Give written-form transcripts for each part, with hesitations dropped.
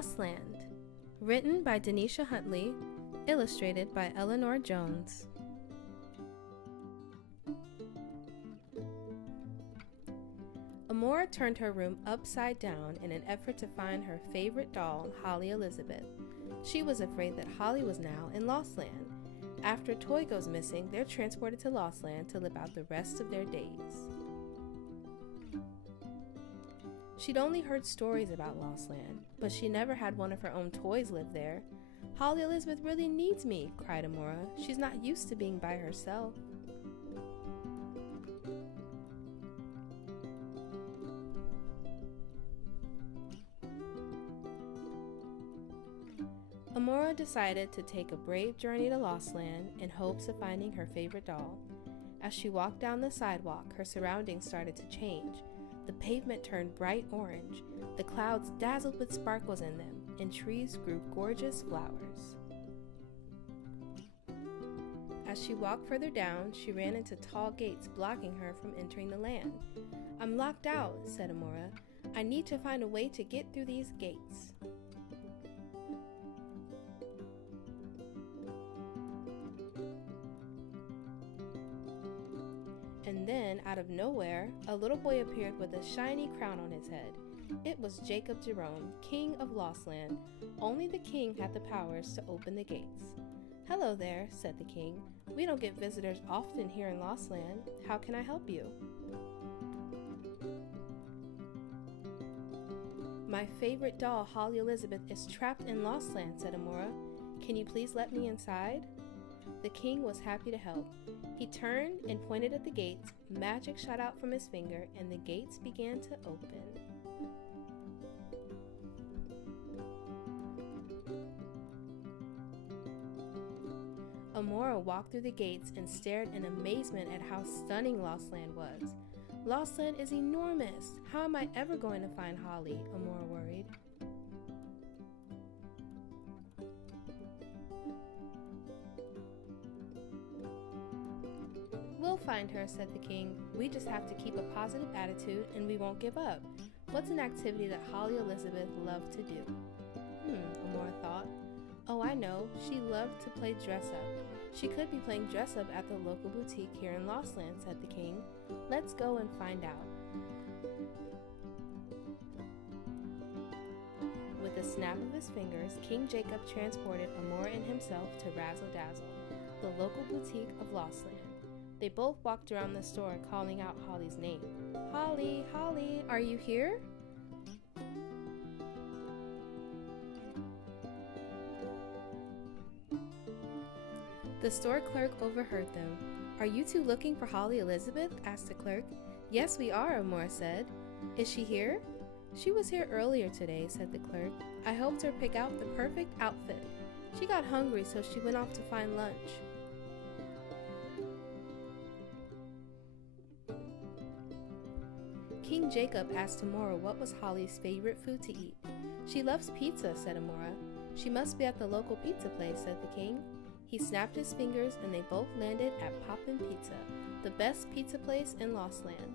Lost Land. Written by Danisha Huntley. Illustrated by Eleanor Jones. Amora turned her room upside down in an effort to find her favorite doll, Holly Elizabeth. She was afraid that Holly was now in Lost Land. After a toy goes missing, they're transported to Lost Land to live out the rest of their days. She'd only heard stories about Lost Land, but she never had one of her own toys live there. Holly Elizabeth really needs me, cried Amora. She's not used to being by herself. Amora decided to take a brave journey to Lost Land in hopes of finding her favorite doll. As she walked down the sidewalk, her surroundings started to change. The pavement turned bright orange, the clouds dazzled with sparkles in them, and trees grew gorgeous flowers. As she walked further down, she ran into tall gates blocking her from entering the land. "I'm locked out," said Amora. "I need to find a way to get through these gates." And then, out of nowhere, a little boy appeared with a shiny crown on his head. It was Jacob Jerome, king of Lost Land. Only the king had the powers to open the gates. "Hello there," said the king. "We don't get visitors often here in Lost Land. How can I help you?" "My favorite doll, Holly Elizabeth, is trapped in Lost Land," said Amora. "Can you please let me inside?" The king was happy to help. He turned and pointed at the gates. Magic shot out from his finger, and the gates began to open. Amora walked through the gates and stared in amazement at how stunning Lost Land was. "Lost Land is enormous. How am I ever going to find Holly?" Amora worried. "We'll find her," said the king. "We just have to keep a positive attitude and we won't give up." What's an activity that Holly Elizabeth loved to do? Amora thought. "Oh, I know. She loved to play dress up. She could be playing dress up at the local boutique here in Lost Land," said the king. "Let's go and find out." With a snap of his fingers, King Jacob transported Amora and himself to Razzle Dazzle, the local boutique of Lost Land. They both walked around the store calling out Holly's name. "Holly, Holly, are you here?" The store clerk overheard them. "Are you two looking for Holly Elizabeth?" asked the clerk. "Yes, we are," Amora said. "Is she here?" "She was here earlier today," said the clerk. "I helped her pick out the perfect outfit. She got hungry, so she went off to find lunch." King Jacob asked Amora what was Holly's favorite food to eat. "She loves pizza," said Amora. "She must be at the local pizza place," said the king. He snapped his fingers and they both landed at Poppin' Pizza, the best pizza place in Lost Land.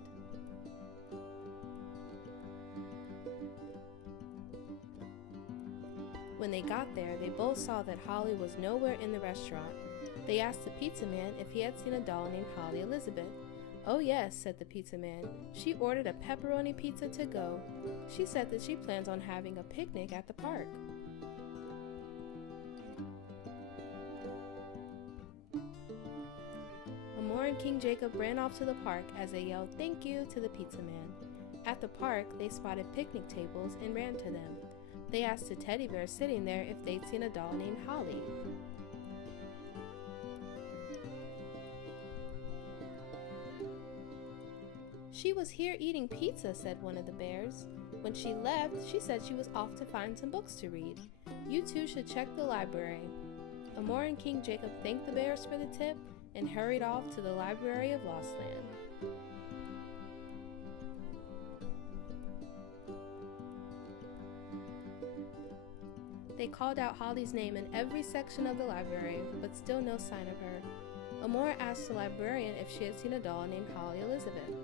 When they got there, they both saw that Holly was nowhere in the restaurant. They asked the pizza man if he had seen a doll named Holly Elizabeth. "Oh yes," said the pizza man. "She ordered a pepperoni pizza to go. She said that she plans on having a picnic at the park." Amora and King Jacob ran off to the park as they yelled "thank you" to the pizza man. At the park, they spotted picnic tables and ran to them. They asked the teddy bear sitting there if they'd seen a doll named Holly. "She was here eating pizza," said one of the bears. "When she left, she said she was off to find some books to read. You two should check the library." Amora and King Jacob thanked the bears for the tip and hurried off to the library of Lost Land. They called out Holly's name in every section of the library, but still no sign of her. Amora asked the librarian if she had seen a doll named Holly Elizabeth.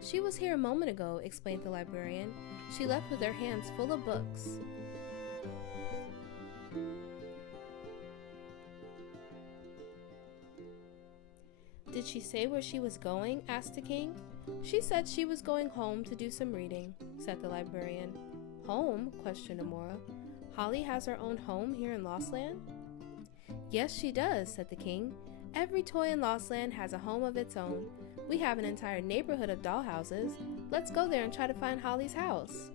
"She was here a moment ago," explained the librarian. "She left with her hands full of books." she say where she was going? Asked the king. She said she was going home to do some reading, said the librarian. Home? Questioned Amora. Holly has her own home here in Lost Land? Yes, she does, said the king. Every toy in Lost Land has a home of its own. We have an entire neighborhood of dollhouses. Let's go there and try to find Holly's house.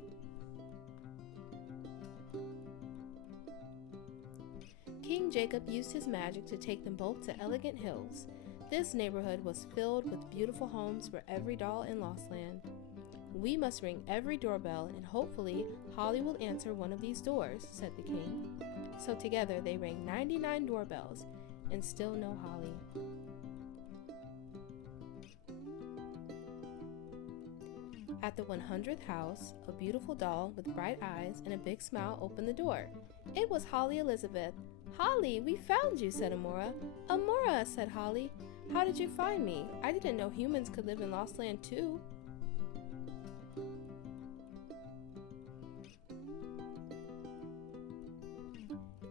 King Jacob used his magic to take them both to Elegant Hills. This neighborhood was filled with beautiful homes for every doll in Lost Land. We must ring every doorbell and hopefully Holly will answer one of these doors, said the king. So together they rang 99 doorbells and still no Holly. At the 100th house, a beautiful doll with bright eyes and a big smile opened the door. It was Holly Elizabeth. Holly, we found you, said Amora. Amora, said Holly. How did you find me? I didn't know humans could live in Lost Land too.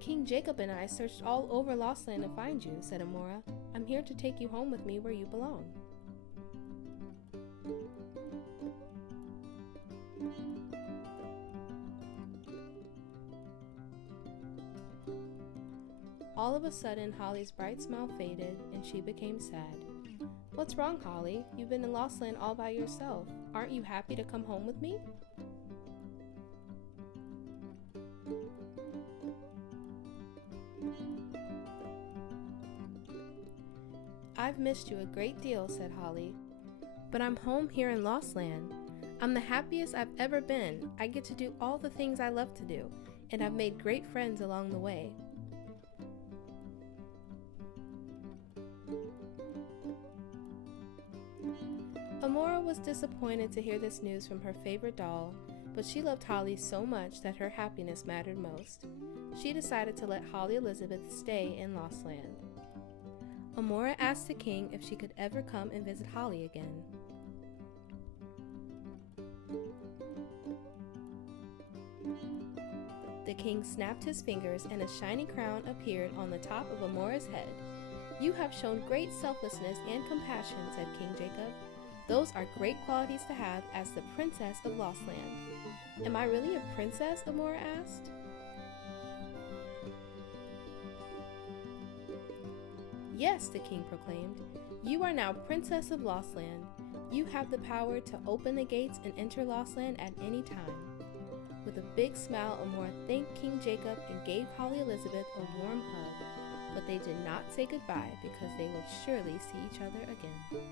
King Jacob and I searched all over Lost Land to find you, said Amora. I'm here to take you home with me where you belong. All of a sudden, Holly's bright smile faded and she became sad. What's wrong, Holly? You've been in Lost Land all by yourself. Aren't you happy to come home with me? I've missed you a great deal, said Holly. But I'm home here in Lost Land. I'm the happiest I've ever been. I get to do all the things I love to do, and I've made great friends along the way. Amora was disappointed to hear this news from her favorite doll, but she loved Holly so much that her happiness mattered most. She decided to let Holly Elizabeth stay in Lost Land. Amora asked the king if she could ever come and visit Holly again. The king snapped his fingers and a shiny crown appeared on the top of Amora's head. You have shown great selflessness and compassion, said King Jacob. Those are great qualities to have as the princess of Lost Land. Am I really a princess? Amora asked. Yes, the king proclaimed. You are now princess of Lost Land. You have the power to open the gates and enter Lost Land at any time. With a big smile, Amora thanked King Jacob and gave Holly Elizabeth a warm hug, but they did not say goodbye because they would surely see each other again.